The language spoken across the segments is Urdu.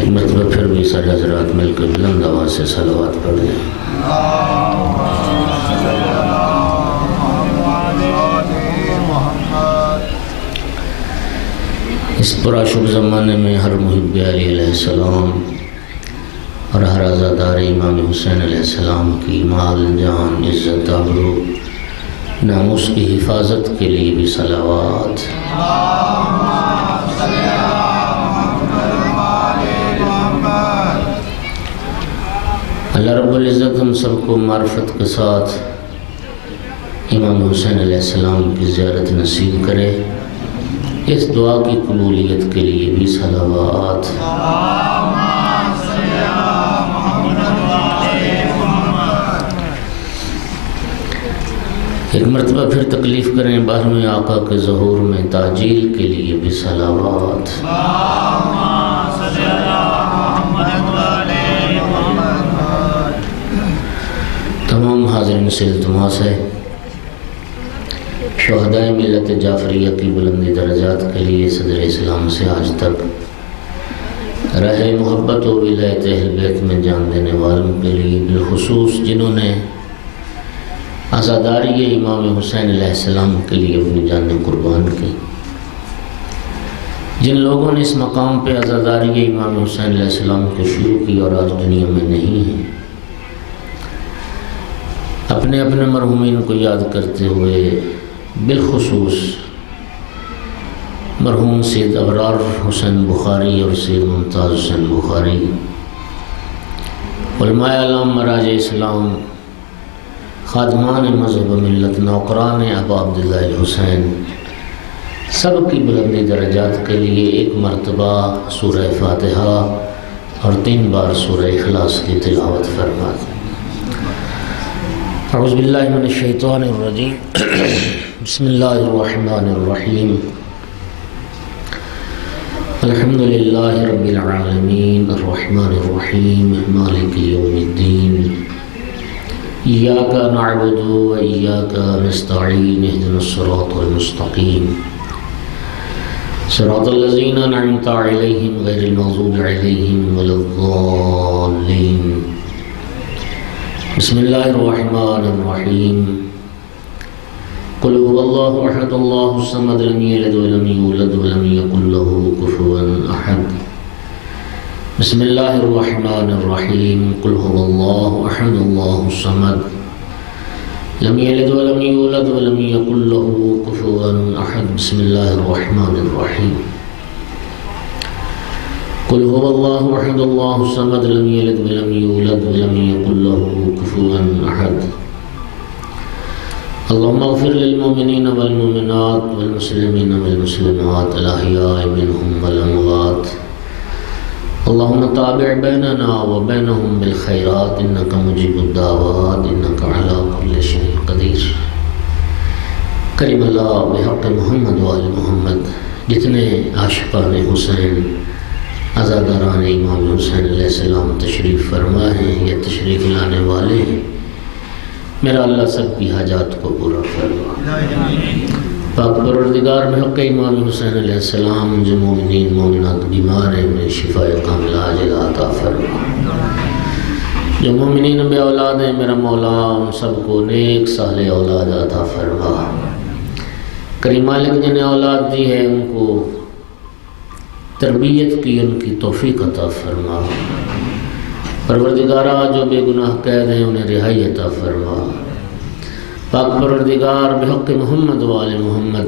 ایک مرتبہ پھر بھی سارے حضرات مل کر بلند آواز سے صلوات پڑھ دیں۔ اس پرآشوب زمانے میں ہر محب علی علیہ السلام اور ہر عزادار امام حسین علیہ السلام کی مال، جان، عزت، آبرو، ناموس کی حفاظت کے لیے بھی صلوات۔ اللہ رب العزت ہم سب کو معرفت کے ساتھ امام حسین علیہ السلام کی زیارت نصیب کرے۔ اس دعا کی قبولیت کے لیے بھی صلوات۔ ایک مرتبہ پھر تکلیف کریں 12ویں آقا کے ظہور میں تعجیل کے لیے بھی صلوات۔ تمام حاضرین سے التماس ہے شہدائے ملت جعفریہ کی بلندی درجات کے لیے صدر اسلام سے آج تک راہ محبت و ولایت اہل بیت میں جان دینے والوں کے لیے، بالخصوص جنہوں نے عزاداری امام حسین علیہ السلام کے لیے اپنی جانیں قربان کی، جن لوگوں نے اس مقام پہ عزاداری امام حسین علیہ السلام کو شروع کی اور آج دنیا میں نہیں ہیں، اپنے اپنے مرحومین کو یاد کرتے ہوئے بالخصوص مرحوم سید ابرار حسین بخاری اور سید ممتاز حسین بخاری، علماء اعلام، مراجع اسلام، خادمان مذہب ملت، نوکران ابا عبداللہ الحسین، سب کی بلندی درجات کے لیے ایک مرتبہ سورہ فاتحہ اور 3 بار سورہ اخلاص کی تلاوت فرما دیں۔ اعوذ باللہ من الشیطان الرجیم، بسم اللہ الرحمن الرحیم، الحمد للہ رب العالمین، الرحمن الرحیم، مالک یوم الدین، ایاک نعبد و ایاک نستعین، اہدنا الصراط المستقیم، صراط الذین انعمت علیہم غیر المغضوب علیہم ولا الضالین۔ بسم اللہ الرحمن الرحیم، قل هو اللہ احد اللہ الصمد لم یلد ولم یولد ولم یکن له کفوا احد۔ بسم اللہ الرحمن الرحیم، قل هو اللہ احد اللہ الصمد لم یلد ولم یولد ولم یکن له کفوا احد۔ بسم اللہ الرحمن الرحیم، قل هو اللہ احد اللہ الصمد لم یلد ولم یولد ولم یکن له کفوا احد۔ اللهم اغفر للمؤمنین والمؤمنات والمسلمین والمسلمات الاحیاء منهم والاموات، اللهم تابع بیننا وبینهم بالخیرات انك مجیب الدعوات انك على كل شيء قدیر۔ کریم اللہ بحق محمد وآل محمد، جتنے عاشقان حسین، عزاداران امام حسین علیہ السلام تشریف فرما ہیں یا تشریف لانے والے ہیں، میرا اللہ سب کی حاجات کو پورا فرما۔ پاک پروردگار بحق امام حسین علیہ السلام جو مومنین مومنات بیمار ہیں انہیں شفاء کاملہ عاجلہ عطا فرما، جو مومنین بے اولاد ہیں میرا مولا ان سب کو نیک صالح اولاد عطا فرما۔ کریم مالک جنہیں اولاد دی ہے ان کو تربیت کی ان کی توفیق عطا فرما۔ پروردگارہ جو بے گناہ قید ہیں انہیں رہائی عطا فرما۔ پاک پروردگار بحق محمد و آل محمد،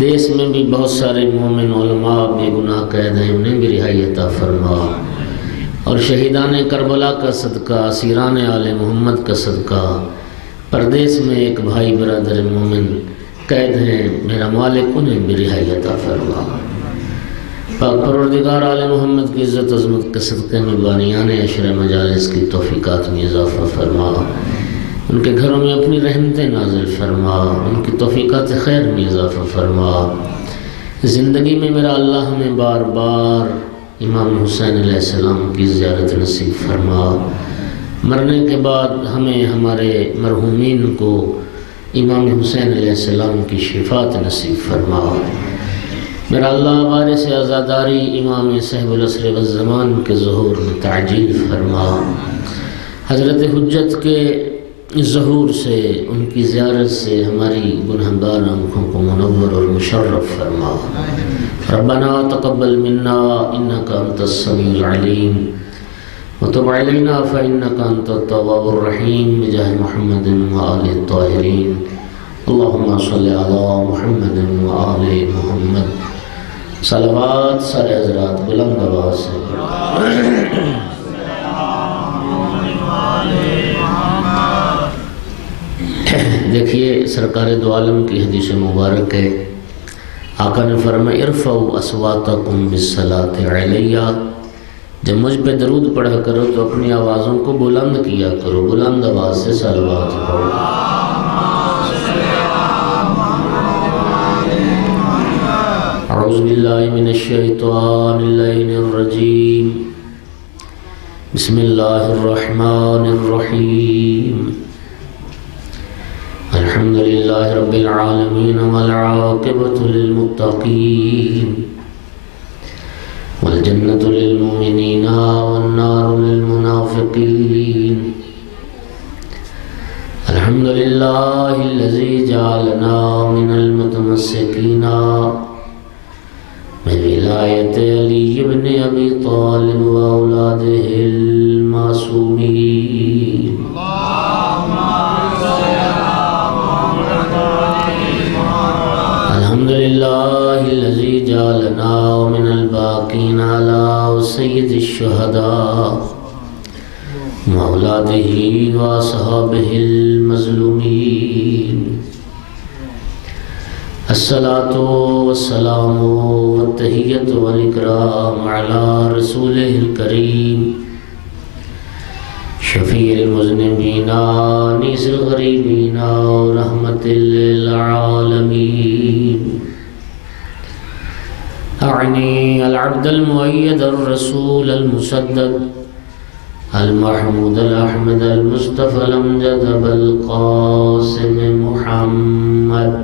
دیس میں بھی بہت سارے مومن علماء بے گناہ قید ہیں انہیں بھی رہائی عطا فرما، اور شہیدان کربلا کا صدقہ، اسیران آل محمد کا صدقہ، پردیس میں ایک بھائی برادر مومن قید ہیں میرا مالک انہیں بھی رہائی عطا فرما۔ پاک پروردگار آل محمد کی عزت عظمت کے صدقے میں بانیان عشر مجالس کی توفیقات میں اضافہ فرما، ان کے گھروں میں اپنی رحمتیں نازل فرما، ان کی توفیقات خیر میں اضافہ فرما۔ زندگی میں میرا اللہ ہمیں بار بار امام حسین علیہ السلام کی زیارت نصیب فرما، مرنے کے بعد ہمیں ہمارے مرحومین کو امام حسین علیہ السلام کی شفاعت نصیب فرما۔ میرا اللہ وارث عزاداری امام صاحب العصر والزمان کے ظہور میں تعجیل فرما، حضرت حجت کے ظہور سے، ان کی زیارت سے ہماری گنہگار آنکھوں کو منور اور مشرف فرما۔ ربنا تقبل منا انک انت السمیع العلیم وتب علینا فانک انت التواب الرحیم بجاہ محمد وآل الطاہرین۔ اللہم صل علی محمد وآل محمد۔ صلوات سارے حضرات بلند آواز سے دیکھیے، سرکار دو عالم کی حدیث مبارک ہے، آقا نے فرمایا ارفعوا اصواتکم بالصلاۃ علیہ، جب مجھ پہ درود پڑھا کرو تو اپنی آوازوں کو بلند کیا کرو، بلند آواز سے صلوات پڑھو۔ اعوذ باللہ من الشیطان اللعین الرجیم، بسم اللہ الرحمن الرحیم، الحمد للہ رب العالمین والعاقبۃ للمتقین والجنۃ للمؤمنین والنار للمنافقین، الحمد للہ الذی جعلنا من المتمسکین بولایت علی بن ابی طالب و اولادہ المعصومین، الحمد للہ الذی جعلنا من الباقین علی سید الشہداء و اولادہ و اصحابہ المظلومین، الصلاۃ والسلام والتحیۃ والاکرام علی رسولہ الکریم شفیع المذنبین انیس الغریبین رحمۃ للعالمین، اعنی العبد المؤید الرسول المسدد المحمود الاحمد المصطفى الامجد ابا القاسم محمد،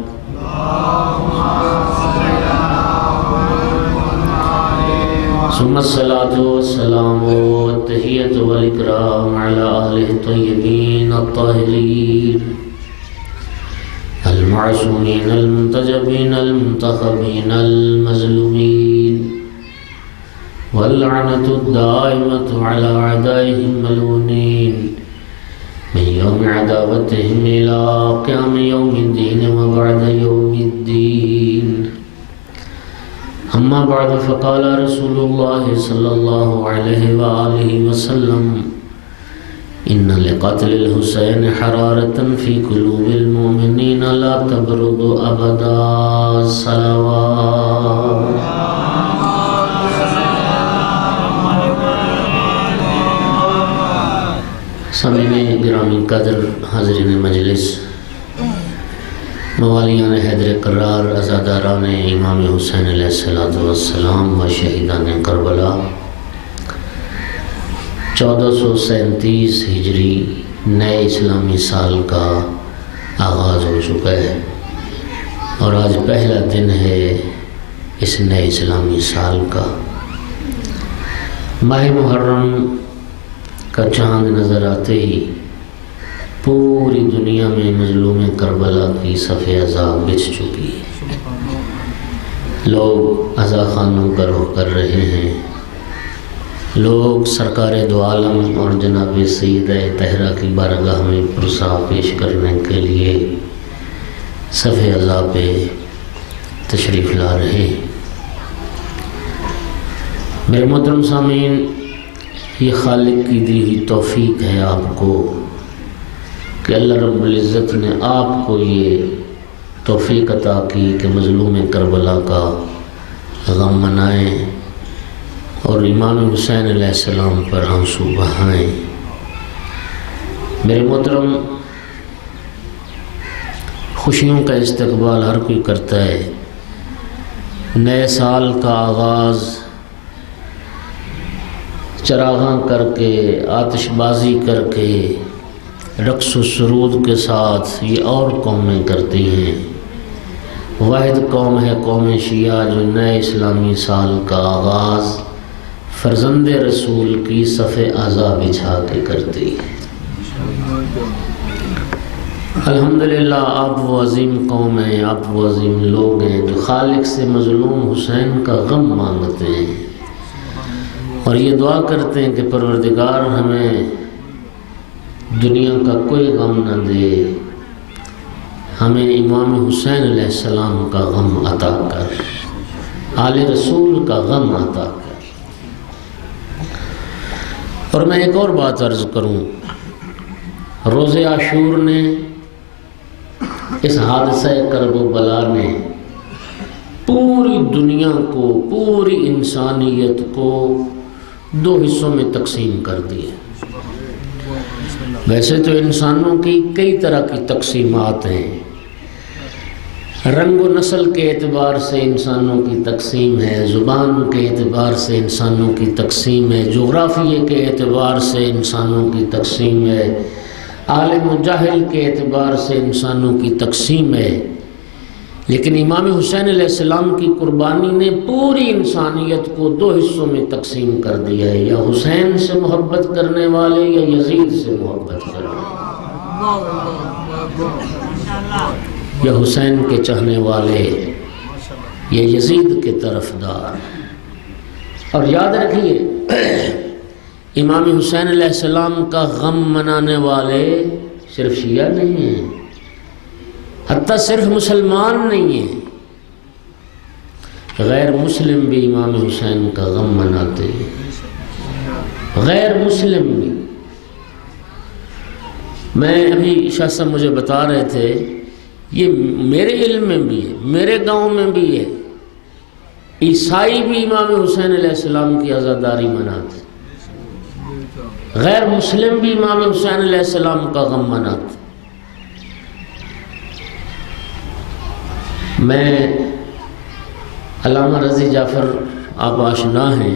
ثم الصلاة والسلام والتحیۃ والاکرام علی آلہ الطیبین الطاہرین المعصومین المنتجبین المنتخبین المظلومین، واللعنۃ الدائمۃ علی اعدائهم الملعونین من یوم عداوتهم الی قیام یوم الدین وبعد یوم الدین، اما بعد فقال رسول اللہ صلی اللہ علیہ وآلہ وسلم ان لقتل الحسین حرارة فی قلوب المؤمنین لا تبرد ابدا صلوات۔ سامعین گرامی قدر، حاضرین مجلس، موالیان حیدر کرار، عزاداران امام حسین علیہ السلام و شہیدان کربلا، 1437 ہجری نئے اسلامی سال کا آغاز ہو چکا ہے، اور آج پہلا دن ہے اس نئے اسلامی سال کا۔ ماہ محرم کا چاند نظر آتے ہی پوری دنیا میں مظلوم کربلا کی صف عذاب بچھ چکی ہے، لوگ عزا خانوں کا رخ کر رہے ہیں، لوگ سرکار دو عالم اور جناب سیدہ طاہرہ کی بارگاہ میں پرسا پیش کرنے کے لیے صف عزا پہ تشریف لا رہے ہیں۔ میرے محترم سامعین، یہ خالق کی دی ہوئی توفیق ہے آپ کو کہ اللہ رب العزت نے آپ کو یہ توفیق عطا کی کہ مظلوم کربلا کا غم منائیں اور امام حسین علیہ السلام پر آنسو بہائیں۔ میرے محترم، خوشیوں کا استقبال ہر کوئی کرتا ہے، نئے سال کا آغاز چراغاں کر کے، آتش بازی کر کے، رقص و سرود کے ساتھ یہ اور قومیں کرتی ہیں، واحد قوم ہے قوم شیعہ جو نئے اسلامی سال کا آغاز فرزند رسول کی صف اعضا بچھا کے کرتی ہے۔ الحمدللہ آپ وہ عظیم قوم ہیں، آپ وہ عظیم لوگ ہیں جو خالق سے مظلوم حسین کا غم مانگتے ہیں اور یہ دعا کرتے ہیں کہ پروردگار ہمیں دنیا کا کوئی غم نہ دے، ہمیں امام حسین علیہ السلام کا غم عطا کر، آل رسول کا غم عطا کر۔ اور میں ایک اور بات عرض کروں، روز عاشور نے، اس حادثہ کرب و بلا نے پوری دنیا کو، پوری انسانیت کو دو حصوں میں تقسیم کر دیا۔ ویسے تو انسانوں کی کئی طرح کی تقسیمات ہیں، رنگ و نسل کے اعتبار سے انسانوں کی تقسیم ہے، زبان کے اعتبار سے انسانوں کی تقسیم ہے، جغرافیے کے اعتبار سے انسانوں کی تقسیم ہے، عالم و جاہل کے اعتبار سے انسانوں کی تقسیم ہے، لیکن امام حسین علیہ السلام کی قربانی نے پوری انسانیت کو دو حصوں میں تقسیم کر دیا ہے، یا حسین سے محبت کرنے والے یا یزید سے محبت کرنے والے، یا حسین کے چاہنے والے یا یزید کے طرفدار۔ اور یاد رکھیے امام حسین علیہ السلام کا غم منانے والے صرف شیعہ نہیں ہیں، حتیٰ صرف مسلمان نہیں ہیں، غیر مسلم بھی امام حسین کا غم مناتے ہیں، غیر مسلم بھی۔ میں ابھی شاہ صاحب مجھے بتا رہے تھے، یہ میرے علم میں بھی ہے، میرے گاؤں میں بھی ہے، عیسائی بھی امام حسین علیہ السلام کی عزاداری مناتے، غیر مسلم بھی امام حسین علیہ السلام کا غم مناتے۔ میں علامہ رضی جعفر آپ آشنا ہیں،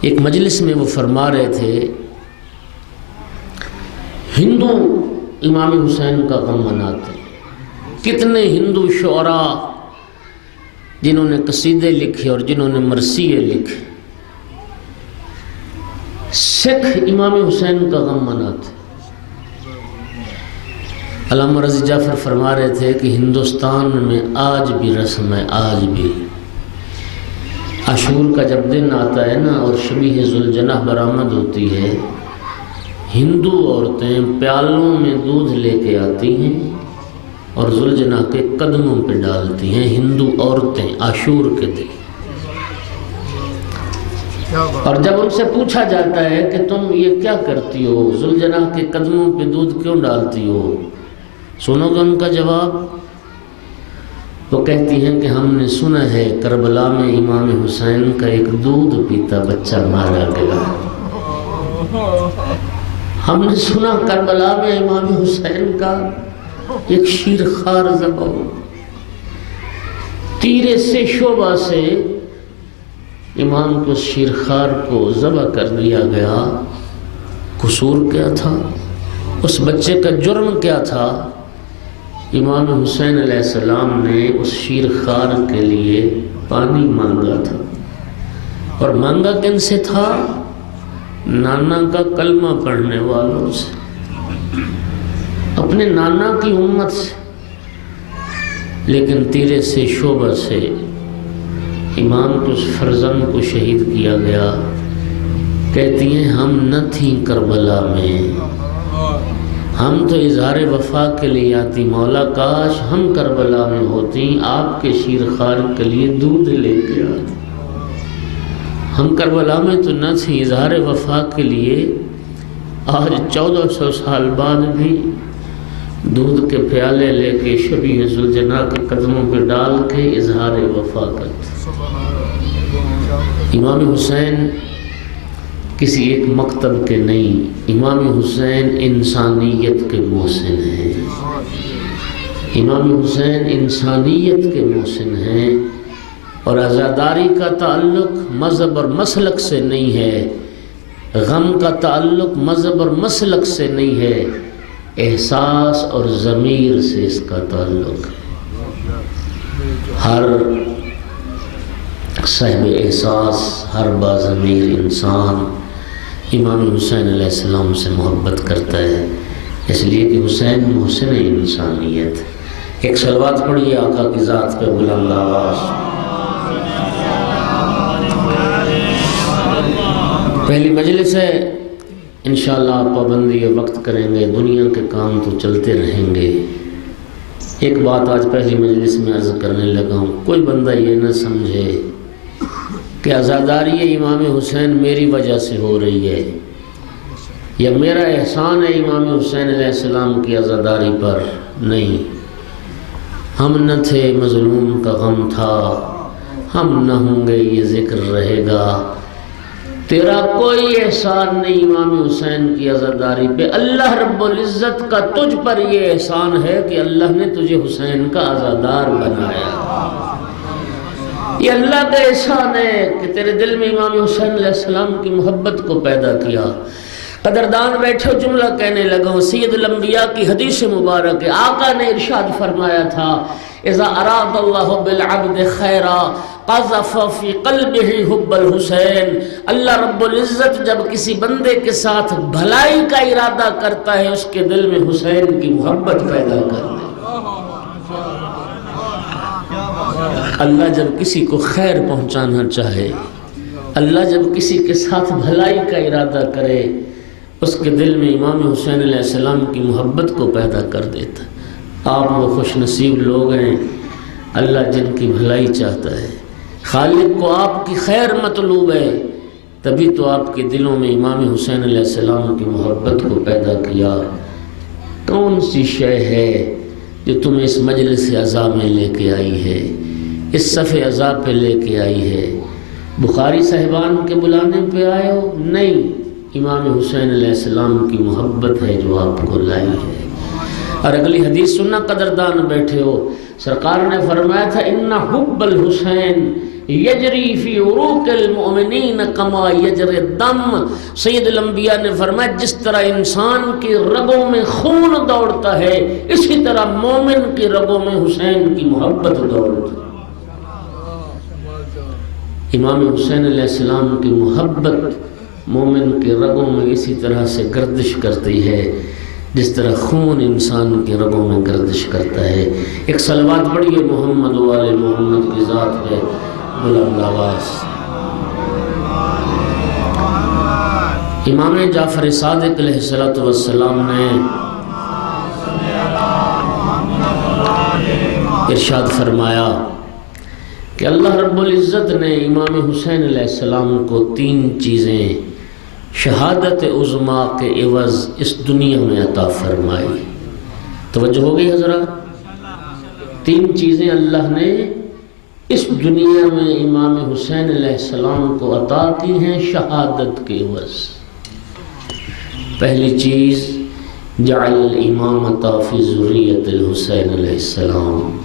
ایک مجلس میں وہ فرما رہے تھے ہندو امام حسین کا غم مناتے، کتنے ہندو شعراء جنہوں نے قصیدے لکھے اور جنہوں نے مرثیے لکھے، سکھ امام حسین کا غم مناتے۔ علامہ رضی جعفر فرما رہے تھے کہ ہندوستان میں آج بھی رسم ہے، آج بھی عاشور کا جب دن آتا ہے نا اور شبیہ ذوالجناح برآمد ہوتی ہے، ہندو عورتیں پیالوں میں دودھ لے کے آتی ہیں اور ذوالجناح کے قدموں پہ ڈالتی ہیں، ہندو عورتیں عاشور کے دن۔ اور جب ان سے پوچھا جاتا ہے کہ تم یہ کیا کرتی ہو، ذوالجناح کے قدموں پہ دودھ کیوں ڈالتی ہو، سنو گے ان کا جواب؟ وہ کہتی ہیں کہ ہم نے سنا ہے کربلا میں امام حسین کا ایک دودھ پیتا بچہ مارا گیا، ہم نے سنا کربلا میں امام حسین کا ایک شیرخوار ذبح ہو، تیرے سے شعبہ سے امام کو شیرخوار کو ذبح کر دیا گیا، قصور کیا تھا؟ اس بچے کا جرم کیا تھا؟ امام حسین علیہ السلام نے اس شیرخوار کے لیے پانی مانگا تھا، اور مانگا کن سے تھا؟ نانا کا کلمہ پڑھنے والوں سے، اپنے نانا کی امت سے، لیکن تیرے سے شعبہ سے امام کے اس فرزند کو شہید کیا گیا۔ کہتی ہیں ہم نہ تھیں کربلا میں، ہم تو اظہار وفا کے لیے آتی، مولا کاش ہم کربلا میں ہوتی، آپ کے شیرخوار کے لیے دودھ لے کے آتی۔ ہم کربلا میں تو نہ تھیں، اظہار وفا کے لیے آج 1400 سال بعد بھی دودھ کے پیالے لے کے شبیہ ذوالجناح کے قدموں پہ ڈال کے اظہار وفا کرتے۔ امام حسین کسی ایک مکتب کے نہیں، امام حسین انسانیت کے محسن ہیں، امام حسین انسانیت کے محسن ہیں، اور عزاداری کا تعلق مذہب اور مسلک سے نہیں ہے، غم کا تعلق مذہب اور مسلک سے نہیں ہے، احساس اور ضمیر سے اس کا تعلق ہے۔ ہر صاحب احساس، ہر باضمیر انسان امام حسین علیہ السلام سے محبت کرتا ہے، اس لیے کہ حسین محسن انسانیت۔ ایک صلوات پڑھیے آقا کی ذات پہ بلند آواز۔ پہلی مجلس ہے، انشاءاللہ پابندی وقت کریں گے، دنیا کے کام تو چلتے رہیں گے۔ ایک بات آج پہلی مجلس میں عرض کرنے لگا ہوں، کوئی بندہ یہ نہ سمجھے کہ عزاداری امام حسین میری وجہ سے ہو رہی ہے یا میرا احسان ہے امام حسین علیہ السلام کی عزاداری پر۔ نہیں، ہم نہ تھے، مظلوم کا غم تھا، ہم نہ ہوں گے، یہ ذکر رہے گا۔ تیرا کوئی احسان نہیں امام حسین کی عزاداری پہ، اللہ رب العزت کا تجھ پر یہ احسان ہے کہ اللہ نے تجھے حسین کا عزادار بنایا۔ یہ اللہ کا احسان ہے کہ تیرے دل میں امام حسین علیہ السلام کی محبت کو پیدا کیا۔ قدردان بیٹھے جملہ کہنے لگا، سید الانبیاء کی حدیث مبارک ہے، آقا نے ارشاد فرمایا تھا، اذا اراد اللہ بالعبد خیرا قذف فی قلبہ حب الحسین۔ اللہ رب العزت جب کسی بندے کے ساتھ بھلائی کا ارادہ کرتا ہے، اس کے دل میں حسین کی محبت پیدا کر دے۔ اللہ جب کسی کو خیر پہنچانا چاہے، اللہ جب کسی کے ساتھ بھلائی کا ارادہ کرے، اس کے دل میں امام حسین علیہ السلام کی محبت کو پیدا کر دیتا۔ آپ وہ خوش نصیب لوگ ہیں، اللہ جن کی بھلائی چاہتا ہے، خالق کو آپ کی خیر مطلوب ہے، تبھی تو آپ کے دلوں میں امام حسین علیہ السلام کی محبت کو پیدا کیا۔ کون سی شے ہے جو تمہیں اس مجلس عزا میں لے کے آئی ہے، اس صف عزا پہ لے کے آئی ہے؟ بخاری صاحبان کے بلانے پہ آئے ہو؟ نہیں، امام حسین علیہ السلام کی محبت ہے جو آپ کو لائی ہے۔ اور اگلی حدیث سننا قدردان بیٹھے ہو، سرکار نے فرمایا تھا، ان حب الحسین یجری فی عروق المؤمنین کما یجری الدم۔ سید الانبیاء نے فرمایا، جس طرح انسان کی رگوں میں خون دوڑتا ہے، اسی طرح مومن کی رگوں میں حسین کی محبت دوڑتی ہے۔ امام حسین علیہ السلام کی محبت مومن کی رگوں میں اسی طرح سے گردش کرتی ہے جس طرح خون انسان کی رگوں میں گردش کرتا ہے۔ ایک صلوات پڑھیے محمد والے محمد کی ذات ہے بلند آواز۔ امام جعفر صادق علیہ السلام نے ارشاد فرمایا کہ اللہ رب العزت نے امام حسین علیہ السلام کو 3 چیزیں شہادت عظمیٰ کے عوض اس دنیا میں عطا فرمائی۔ توجہ ہو گئی حضرات؟ 3 چیزیں اللہ نے اس دنیا میں امام حسین علیہ السلام کو عطا کی ہیں شہادت کے عوض۔ پہلی چیز، جعل الامامۃ فی ذریۃ الحسین علیہ السلام،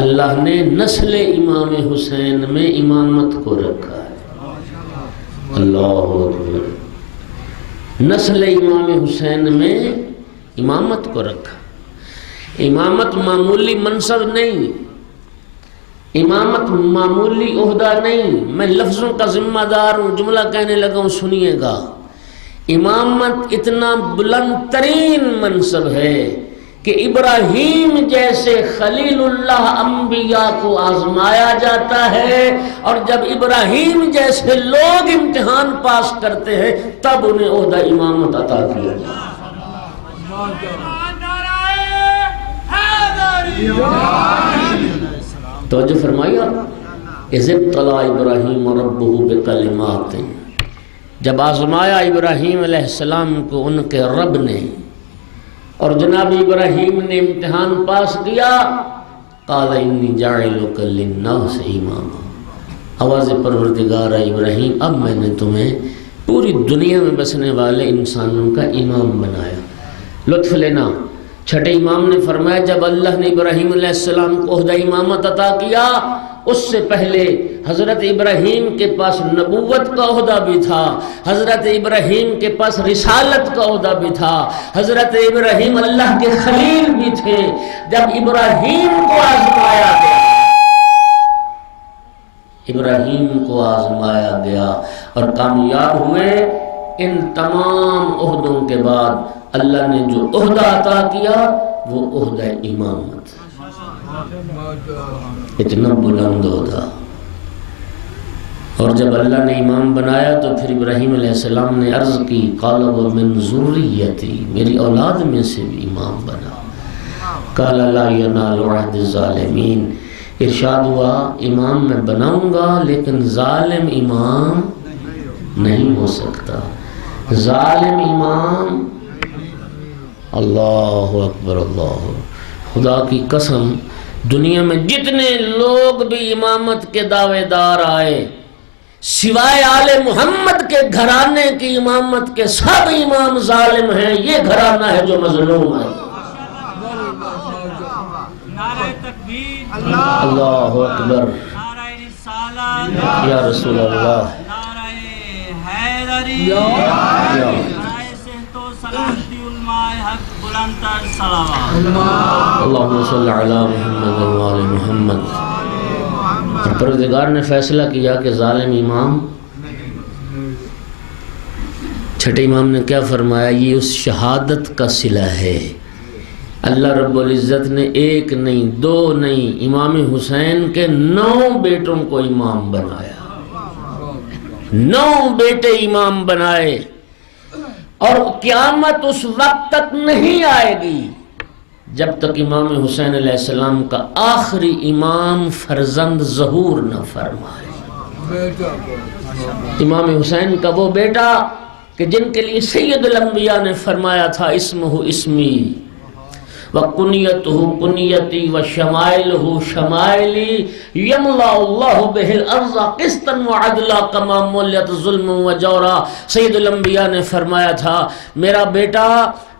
اللہ نے نسل امام حسین میں امامت کو رکھا ہے۔ اللہ اکبر، نسل امام حسین میں امامت کو رکھا۔ امامت معمولی منصب نہیں، امامت معمولی عہدہ نہیں۔ میں لفظوں کا ذمہ دار ہوں، جملہ کہنے لگا ہوں، سنیے گا۔ امامت اتنا بلند ترین منصب ہے کہ ابراہیم جیسے خلیل اللہ انبیاء کو آزمایا جاتا ہے، اور جب ابراہیم جیسے لوگ امتحان پاس کرتے ہیں تب انہیں عہدہ امامت عطا کیا جاتا ہے۔ توجہ فرمائیے آپ، اذ ابتلی ابراہیم ربہ بکلمات، جب آزمایا ابراہیم علیہ السلام کو ان کے رب نے، اور جناب ابراہیم نے امتحان پاس کیا، قال انی جاعلک للناس اماما، آواز پروردگار ابراہیم اب میں نے تمہیں پوری دنیا میں بسنے والے انسانوں کا امام بنایا۔ لطف لینا، چھٹے امام نے فرمایا جب اللہ نے ابراہیم علیہ السلام کو عہدہ امامت عطا کیا، اس سے پہلے حضرت ابراہیم کے پاس نبوت کا عہدہ بھی تھا، حضرت ابراہیم کے پاس رسالت کا عہدہ بھی تھا، حضرت ابراہیم اللہ کے خلیل بھی تھے۔ جب ابراہیم کو آزمایا گیا ابراہیم کو آزمایا گیا اور کامیاب ہوئے۔ ان تمام عہدوں کے بعد اللہ نے جو عہدہ عطا کیا وہ عہدہ امامت، اتنا بلند عہدہ۔ اور جب اللہ نے امام بنایا تو پھر ابراہیم علیہ السلام نے عرض کی قال ومن ذریتی، میری اولاد میں سے بھی امام بنا۔ قال لا ینال عہد الظالمین، ارشاد ہوا امام میں بناؤں گا لیکن ظالم امام نہیں ہو سکتا، ظالم امام۔ اللہ اکبر، اللہ، خدا کی قسم دنیا میں جتنے لوگ بھی امامت کے دعوے دار آئے سوائے آل محمد کے گھرانے کی امامت کے سب امام ظالم ہیں، یہ گھرانہ ہے جو مظلوم ہے۔ نعرہ تکبیر، اللہ اکبر، نعرہ رسالت، یا رسول اللہ، نعرہ حیدری، یا نعرہ صحت و سلامتی علماء حق بلندتر صلوات۔ اللہم صلی علی محمد و آل محمد۔ اور پروردگار نے فیصلہ کیا کہ ظالم امام، چھٹے امام نے کیا فرمایا، یہ اس شہادت کا صلہ ہے۔ اللہ رب العزت نے ایک نہیں، دو نہیں، امام حسین کے 9 بیٹوں کو امام بنایا، 9 بیٹے امام بنائے۔ اور قیامت اس وقت تک نہیں آئے گی جب تک امام حسین علیہ السلام کا آخری امام فرزند ظہور نہ فرمائے۔ امام حسین کا وہ بیٹا کہ جن کے لیے سید الانبیاء نے فرمایا تھا اسمہ اسمی وَقُنِيَتُهُ قُنِيَتِي وَشَمَائِلُهُ شَمَائِلِي يَمْلَأُ اللَّهُ بِهِ الْأَرْضَ قِسْطًا وَعَدْلًا كَمَا مُلِّيَتْ ظُلْمًا وَجَوْرًا۔ سید الانبیاء نے فرمایا تھا میرا بیٹا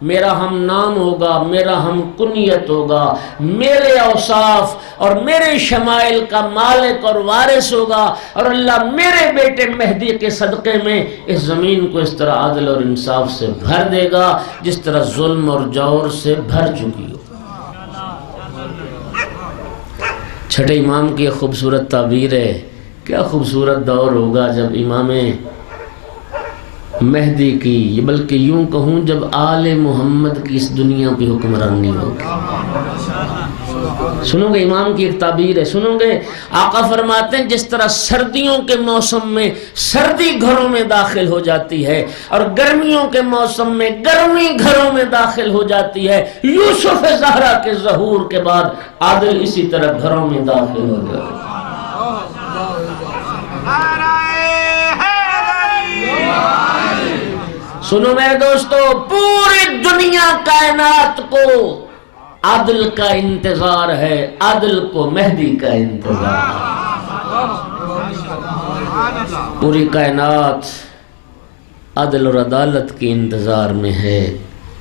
میرا ہم نام ہوگا، میرا ہم کنیت ہوگا، میرے اوصاف اور میرے شمائل کا مالک اور وارث ہوگا، اور اللہ میرے بیٹے مہدی کے صدقے میں اس زمین کو اس طرح عدل اور انصاف سے بھر دے گا جس طرح ظلم اور جور سے بھر چکی ہو۔ چھٹے امام کی خوبصورت تعبیر ہے، کیا خوبصورت دور ہوگا جب امام مہدی کی، بلکہ یوں کہوں جب آل محمد کی اس دنیا پہ حکمرانی ہوگی۔ سنو گے امام کی ایک تعبیر ہے، سنو گے آقا فرماتے ہیں جس طرح سردیوں کے موسم میں سردی گھروں میں داخل ہو جاتی ہے اور گرمیوں کے موسم میں گرمی گھروں میں داخل ہو جاتی ہے، یوسف زہرا کے ظہور کے بعد عادل اسی طرح گھروں میں داخل ہو جاتے ہیں۔ سنو میرے دوستو، پوری دنیا کائنات کو عدل کا انتظار ہے، عدل کو مہدی کا انتظار ہے۔ پوری کائنات عدل اور عدالت کے انتظار میں ہے،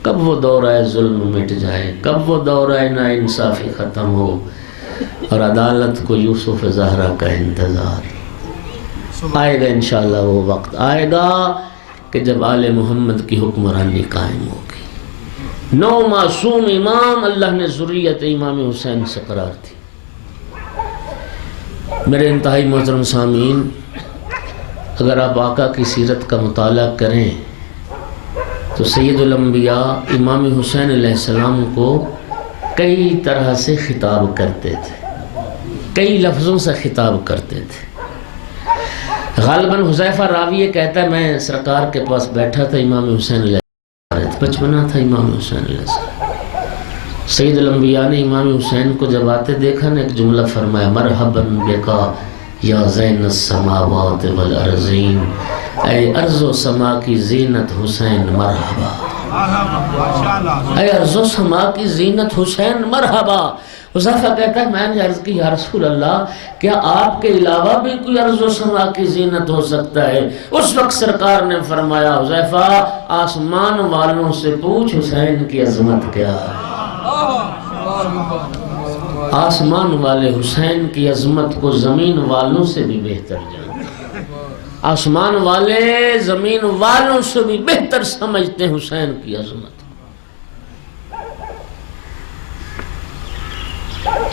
کب وہ دورہ ظلم مٹ جائے، کب وہ دورہ ناانصافی ختم ہو اور عدالت کو یوسف زہرا کا انتظار۔ آئے گا انشاءاللہ وہ وقت آئے گا کہ جب آل محمد کی حکمرانی قائم ہوگی۔ 9 معصوم امام اللہ نے ذریت امام حسین سے قرار دی۔ میرے انتہائی محترم سامعین، اگر آپ آقا کی سیرت کا مطالعہ کریں تو سید الانبیاء امام حسین علیہ السلام کو کئی طرح سے خطاب کرتے تھے، کئی لفظوں سے خطاب کرتے تھے۔ غالباً حذیفہ راوی یہ کہتا ہے میں سرکار کے پاس بیٹھا تھا، امام حسین علیہ السلام بچپنا تھا، امام حسین علیہ السلام۔ سید الانبیاء نے امام حسین کو جب آتے دیکھا نا ایک جملہ فرمایا، مرحباً بکا یا زین السماوات والارضین، اے ارض و سما کی زینت حسین مرحبا، اے ارض و سما کی زینت حسین مرحبا۔ حذیفہ کہتا ہے میں نے عرض کی یا رسول اللہ کیا آپ کے علاوہ بھی کوئی ارض و سما کی زینت ہو سکتا ہے؟ اس وقت سرکار نے فرمایا حذیفہ آسمان والوں سے پوچھ حسین کی عظمت کیا ہے۔ آسمان والے حسین کی عظمت کو زمین والوں سے بھی بہتر جانتے ہیں، آسمان والے زمین والوں سے بھی بہتر سمجھتے ہیں حسین کی عظمت۔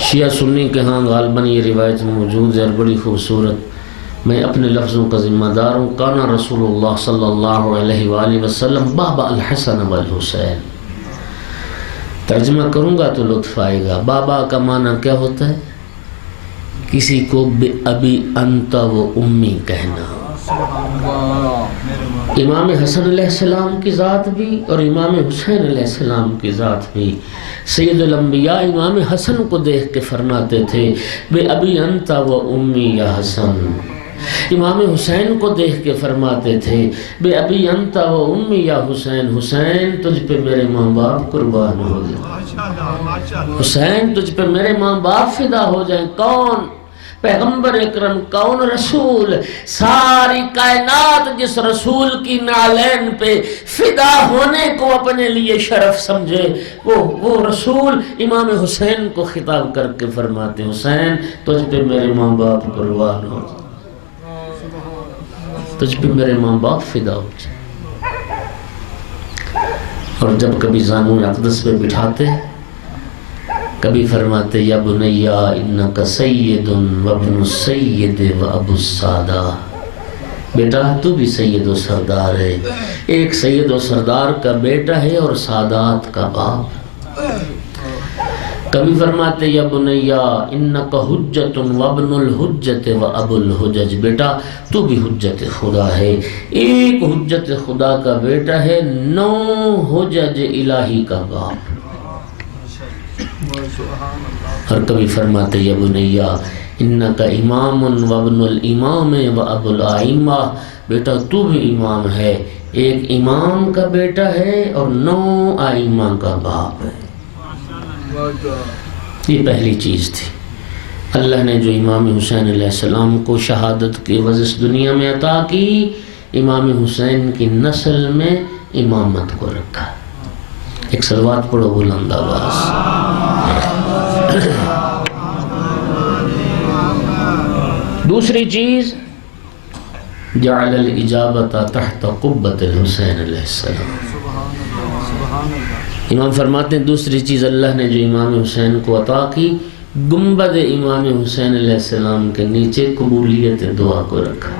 شیعہ سنی کے ہاں غالباً یہ روایت موجود ہے اور بڑی خوبصورت میں اپنے لفظوں کا ذمہ دار ہوں. کانا رسول اللہ صلی اللہ علیہ وآلہ وسلم بابا الحسن والحسین. ترجمہ کروں گا تو لطف آئے گا. بابا کا معنی کیا ہوتا ہے؟ کسی کو بے ابی انت و امی کہنا. امام حسن علیہ السلام کی ذات بھی اور امام حسین علیہ السلام کی ذات بھی. سید الانبیاء امام حسن کو دیکھ کے فرماتے تھے بے ابی انت و امی یا حسن. امام حسین کو دیکھ کے فرماتے تھے بے ابی انت و امی یا حسین. حسین تجھ پہ میرے ماں باپ قربان ہو جائیں. حسین تجھ پہ میرے ماں باپ فدا ہو جائیں. کون؟ پیغمبر اکرم. کون رسول؟ ساری کائنات جس رسول کی نالین پہ فدا ہونے کو اپنے لیے شرف سمجھے وہ رسول امام حسین کو خطاب کر کے فرماتے حسین تجھ پہ میرے ماں باپ قربان ہو جائیں. تجھ پہ میرے ماں باپ فدا ہو جائیں. اور جب کبھی زانو اقدس پہ بٹھاتے کبھی فرماتے یا بنیا انک سید وابن السید و ابو السادہ. بیٹا تو بھی سید و سردار ہے. ایک سید و سردار کا بیٹا ہے اور سادات کا باپ. کبھی فرماتے یا بنیا انک حجت وابن الحجت و ابو الحجج. بیٹا تو بھی حجت خدا ہے. ایک حجت خدا کا بیٹا ہے 9 حجج الہی کا باپ. اور کبھی فرماتے یا بنیا انک امام وابن الامام و ابو الائمہ. بیٹا تو بھی امام ہے. ایک امام کا بیٹا ہے اور 9 ائمہ کا باپ ہے. یہ پہلی چیز تھی. اللہ نے جو امام حسین علیہ السلام کو شہادت کی وزش دنیا میں عطا کی امام حسین کی نسل میں امامت کو رکھا. ایک صلوات پڑھو بلند آواز. دوسری چیز جعل الاجابت تحت قبۃ الحسین علیہ السلام. امام فرماتے ہیں دوسری چیز اللہ نے جو امام حسین کو عطا کی گنبد امام حسین علیہ السلام کے نیچے قبولیت دعا کو رکھا.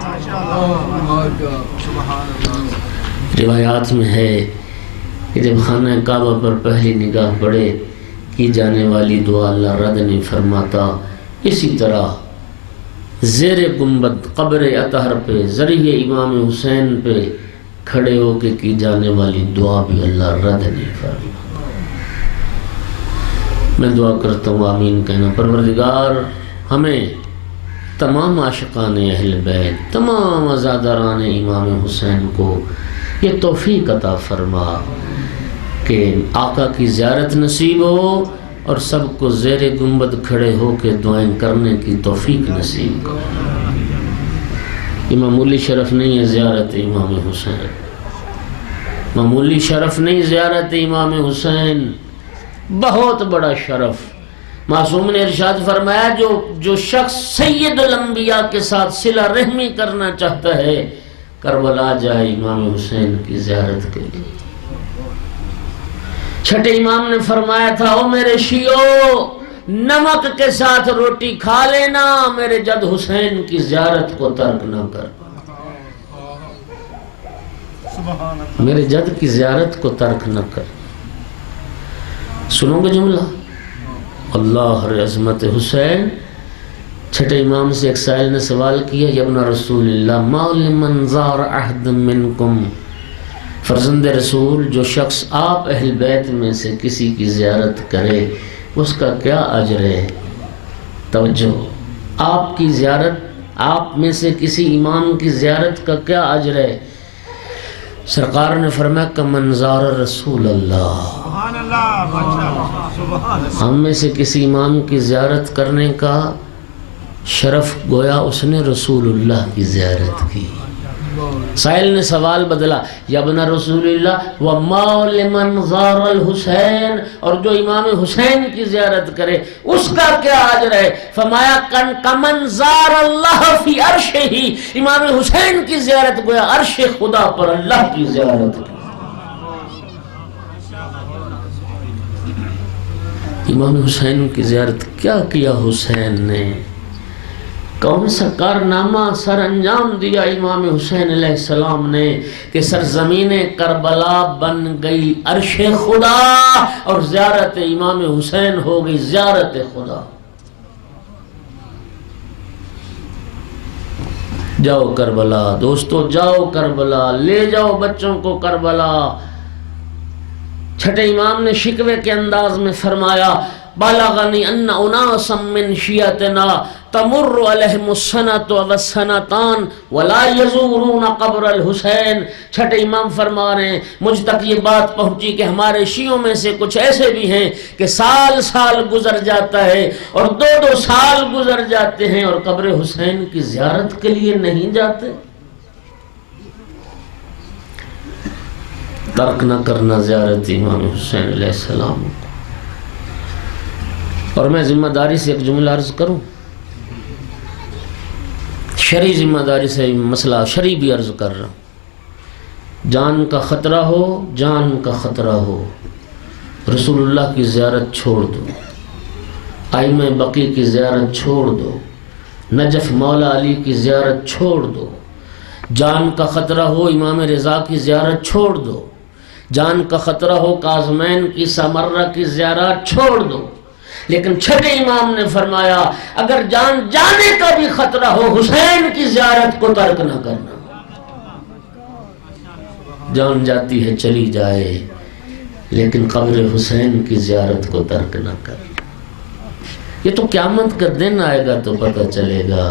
روایات میں ہے کہ جب خانہ کعبہ پر پہلی نگاہ پڑے کی جانے والی دعا اللہ رد نہیں فرماتا. اسی طرح زیر گنبد قبر اطہر پہ ذریعہ امام حسین پہ کھڑے ہو کے کی جانے والی دعا بھی اللہ رد نہیں فرماتا. میں دعا کرتا ہوں آمین کہنا. پروردگار ہمیں تمام عاشقان اہل بیت تمام عزاداران امام حسین کو یہ توفیق عطا فرما کہ آقا کی زیارت نصیب ہو اور سب کو زیر گنبد کھڑے ہو کے دعائیں کرنے کی توفیق نصیب کرو. یہ معمولی شرف نہیں ہے زیارت امام حسین. معمولی شرف نہیں زیارت امام حسین. بہت بڑا شرف. معصوم نے ارشاد فرمایا جو شخص سید الانبیاء کے ساتھ صلہ رحمی کرنا چاہتا ہے کربلا جائے امام حسین کی زیارت کے لیے. چھٹے امام نے فرمایا تھا او میرے شیعو نمک کے ساتھ روٹی کھا لینا میرے جد حسین کی زیارت کو ترک نہ کر. میرے جد کی زیارت کو ترک نہ کر. سنو گے جملہ اللہ عظمت حسین. چھٹے امام سے ایک سائل نے سوال کیا یا ابن رسول اللہ ما لمن زار احد منکم. فرزند رسول جو شخص آپ اہل بیت میں سے کسی کی زیارت کرے اس کا کیا اجر ہے؟ توجہ. آپ کی زیارت آپ میں سے کسی امام کی زیارت کا کیا اجر ہے؟ سرکار نے فرمایا کہ منظار رسول اللہ. ہم میں سے کسی امام کی زیارت کرنے کا شرف گویا اس نے رسول اللہ کی زیارت کی. سائل نے سوال بدلا یا ابن رسول اللہ وما لمن زار الحسین اور جو امام حسین کی زیارت کرے اس کا کیا اجر ہے؟ فرمایا کمن زار اللہ فی عرشہ. امام حسین کی زیارت گویا عرش خدا پر اللہ کی زیارت کی. امام حسین کی زیارت کیا کیا حسین نے؟ کون سا کارنامہ سر انجام دیا امام حسین علیہ السلام نے کہ سرزمین کربلا بن گئی عرش خدا اور زیارت امام حسین ہو گئی زیارت خدا۔ جاؤ کربلا دوستو، جاؤ کربلا، لے جاؤ بچوں کو کربلا۔ چھٹے امام نے شکوے کے انداز میں فرمایا بالغنی ان اناسا من شیعتنا تمر علیہم السنۃ والسنتان ولا یزورون قبر الحسین۔ چھٹے امام فرما رہے ہیں مجھ تک یہ بات پہنچی کہ ہمارے شیعوں میں سے کچھ ایسے بھی ہیں کہ سال سال گزر جاتا ہے اور دو سال گزر جاتے ہیں اور قبر حسین کی زیارت کے لیے نہیں جاتے۔ ترک نہ کرنا زیارت امام حسین علیہ السلام۔ اور میں ذمہ داری سے ایک جملہ عرض کروں، شرعی ذمہ داری سے مسئلہ شرعی بھی عرض کر رہا ہوں۔ جان کا خطرہ ہو، جان کا خطرہ ہو، رسول اللہ کی زیارت چھوڑ دو، ائمہ بقی کی زیارت چھوڑ دو، نجف مولا علی کی زیارت چھوڑ دو۔ جان کا خطرہ ہو امام رضا کی زیارت چھوڑ دو، جان کا خطرہ ہو کاظمین کی سمرہ کی زیارت چھوڑ دو۔ لیکن چھٹے امام نے فرمایا اگر جان جانے کا بھی خطرہ ہو حسین کی زیارت کو ترک نہ کرنا۔ جان جاتی ہے چلی جائے لیکن قبر حسین کی زیارت کو ترک نہ کرنا۔ یہ تو قیامت کا دن آئے گا تو پتہ چلے گا،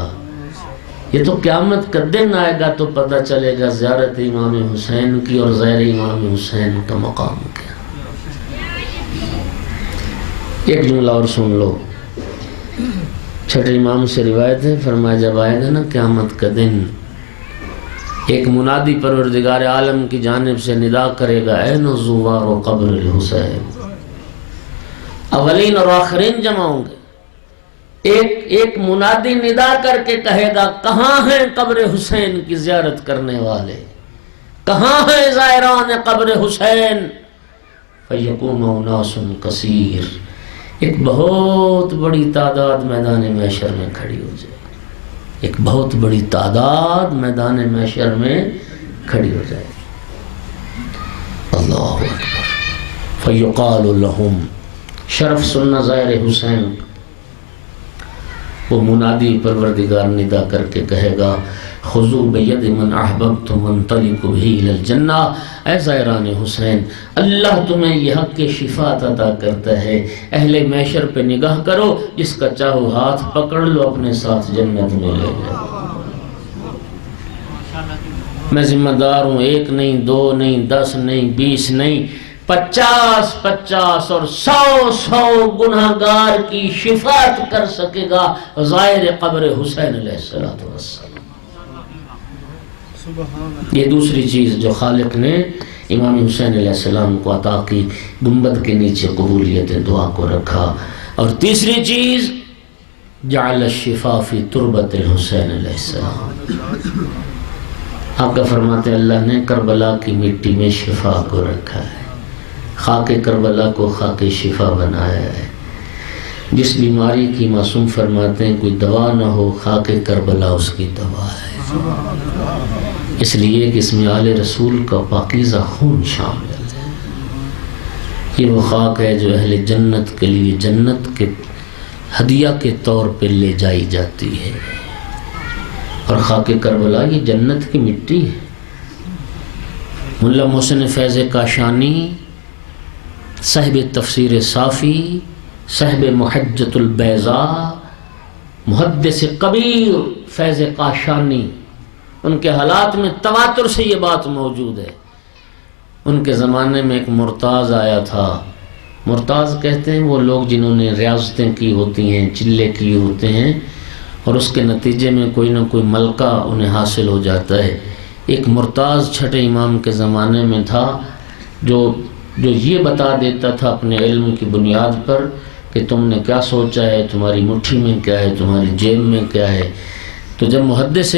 یہ تو قیامت کا دن آئے گا تو پتہ چلے گا زیارت امام حسین کی اور غیر امام حسین کا مقام کیا۔ ایک جملہ اور سن لو، چھٹے امام سے روایت ہے، فرمایا جب آئے گا نا قیامت کا دن ایک منادی پروردگار عالم کی جانب سے ندا کرے گا اے زوار و قبر الحسین۔ اولین اور آخرین جمع ہوں گے، ایک منادی ندا کر کے کہے گا کہاں ہیں قبر حسین کی زیارت کرنے والے، کہاں ہیں زائران قبر حسین؟ فیقوم اناس کثیر، ایک بہت بڑی تعداد میدان محشر میں کھڑی ہو جائے، ایک بہت بڑی تعداد میدان محشر میں کھڑی ہو جائے۔ اللہ اکبر۔ فیقال لہم، شرف سننا ظاہر حسین، وہ منادی پروردگار ندا کر کے کہے گا خذوا بید من احببتم وانطلقوا به الی الجنہ۔ اے زائران حسین، اللہ تمہیں یہ حق کے شفاعت عطا کرتا ہے، اہل محشر پہ نگاہ کرو، جس کا چاہو ہاتھ پکڑ لو اپنے ساتھ جنت میں لے جاؤ۔ میں ذمہ دار ہوں، 1 نہیں 2 نہیں 10 نہیں 20 نہیں 50 اور 100 گناہگار کی شفاعت کر سکے گا زائر قبر حسین علیہ السلام۔ یہ دوسری چیز جو خالق نے امام حسین علیہ السلام کو عطا کی، گنبد کے نیچے قبولیت دعا کو رکھا۔ اور تیسری چیز جعل الشفاء فی تربت الحسین علیہ السلام۔ آپ کا فرماتے اللہ نے کربلا کی مٹی میں شفا کو رکھا ہے، خاک کربلا کو خاک شفا بنایا ہے۔ جس بیماری کی معصوم فرماتے ہیں کوئی دوا نہ ہو، خاک کربلا اس کی دوا ہے، اس لیے کہ اس میں آل رسول کا پاکیزہ خون شامل ہے۔ یہ وہ خاک ہے جو اہل جنت کے لیے جنت کے ہدیہ کے طور پہ لے جائی جاتی ہے، اور خاک کربلا یہ جنت کی مٹی ہے۔ ملا محسن فیض کاشانی صاحب تفسیر صافی، صاحب محجت البیضاء، محدث کبیر فیض کاشانی، ان کے حالات میں تواتر سے یہ بات موجود ہے۔ ان کے زمانے میں ایک مرتاز آیا تھا، مرتاز کہتے ہیں وہ لوگ جنہوں نے ریاضتیں کی ہوتی ہیں، چلے کیے ہوتے ہیں، اور اس کے نتیجے میں کوئی نہ کوئی ملکہ انہیں حاصل ہو جاتا ہے۔ ایک مرتاز چھٹے امام کے زمانے میں تھا جو یہ بتا دیتا تھا اپنے علم کی بنیاد پر کہ تم نے کیا سوچا ہے، تمہاری مٹھی میں کیا ہے، تمہاری جیب میں کیا ہے۔ تو جب محدث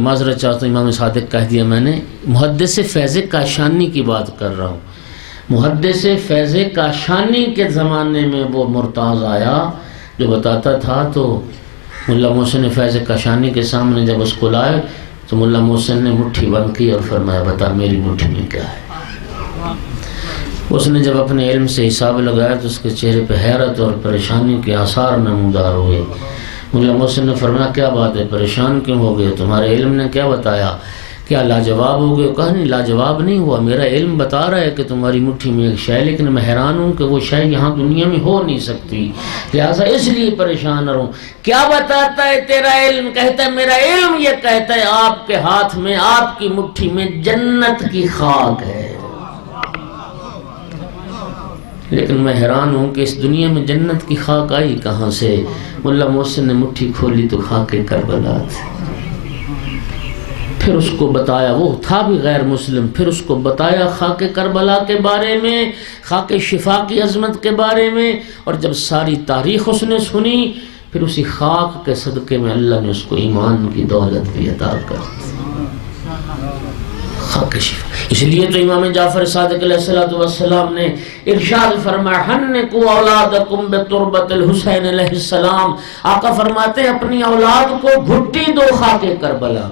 معذرت چاہتا ہوں، امام صادق کہہ دیا میں نے، محدث فیض کاشانی کی بات کر رہا ہوں۔ محدث فیض کاشانی کے زمانے میں وہ مرتاز آیا جو بتاتا تھا تو ملا محسن فیض کاشانی کے سامنے جب اس کو لائے تو ملا محسن نے مٹھی بند کی اور فرمایا بتا میری مٹھی میں کیا ہے۔ اس نے جب اپنے علم سے حساب لگایا تو اس کے چہرے پہ حیرت اور پریشانی کے آثار نمودار ہوئے۔ ملا محسن نے فرمایا کیا بات ہے، پریشان کیوں ہو گئے، تمہارے علم نے کیا بتایا، کیا لاجواب ہو گئے؟ کہا نہیں لاجواب نہیں ہوا، میرا علم بتا رہا ہے کہ تمہاری مٹھی میں ایک شے، لیکن میں حیران ہوں کہ وہ شے یہاں دنیا میں ہو نہیں سکتی، لہٰذا اس لیے پریشان رہوں۔ کیا بتاتا ہے تیرا علم؟ کہتا ہے میرا علم یہ کہتا ہے آپ کے ہاتھ میں، آپ کی مٹھی میں جنت کی خاک ہے، لیکن میں حیران ہوں کہ اس دنیا میں جنت کی خاک آئی کہاں سے؟ ملا محسن نے مٹھی کھولی تو خاک کربلا تھی۔ پھر اس کو بتایا، وہ تھا بھی غیر مسلم، پھر اس کو بتایا خاک کربلا کے بارے میں، خاک شفا کی عظمت کے بارے میں، اور جب ساری تاریخ اس نے سنی پھر اسی خاک کے صدقے میں اللہ نے اس کو ایمان کی دولت بھی عطا کر دی، خاک شفا۔ اس لیے تو امام جعفر صادق علیہ السلام نے ارشاد فرمایا حنکوا اولادکم بتربت الحسین علیہ السلام، آقا فرماتے ہیں اپنی اولاد کو گھٹی دو خاک کربلا،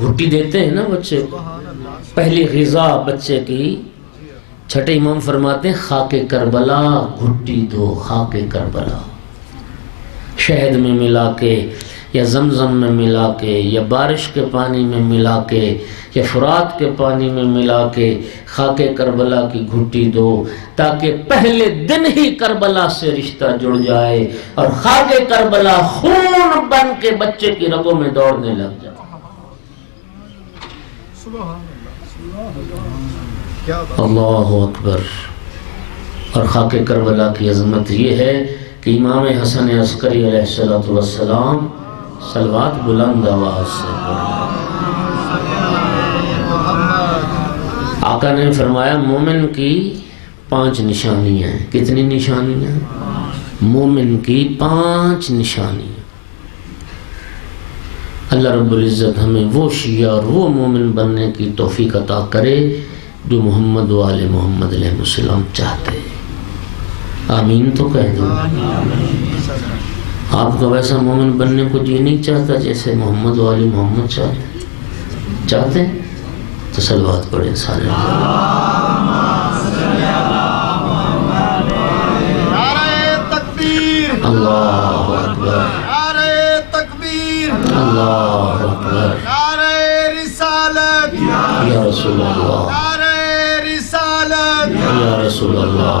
گھٹی دیتے ہیں نا بچے کو، پہلی غذا بچے کی، چھٹے امام فرماتے ہیں خاک کربلا گھٹی دو، خاک کربلا شہد میں ملا کے یا زمزم میں ملا کے یا بارش کے پانی میں ملا کے یا فرات کے پانی میں ملا کے خاک کربلا کی گھٹی دو، تاکہ پہلے دن ہی کربلا سے رشتہ جڑ جائے اور خاک کربلا خون بن کے بچے کی رگوں میں دوڑنے لگ جائے۔ اللہ اکبر۔ اور خاک کربلا کی عظمت یہ ہے کہ امام حسن عسکری علیہ السلام صلوات بلند آواز سے آقا نے فرمایا مومن کی 5 نشانیاں ہیں۔ کتنی نشانیاں؟ مومن کی 5 نشانیاں۔ اللہ رب العزت ہمیں وہ شیعہ اور وہ مومن بننے کی توفیق عطا کرے جو محمد و آل محمد علیہ السلام چاہتے ہیں۔ آمین تو کہہ دو۔ آپ کا ویسا مومن بننے کو جی نہیں چاہتا جیسے محمد و آل محمد چاہتے ہیں؟ تو صلوات پڑھیں سارے۔ اللہ اکبر، اللہ اکبر، یا رسول اللہ، یا رسول اللہ،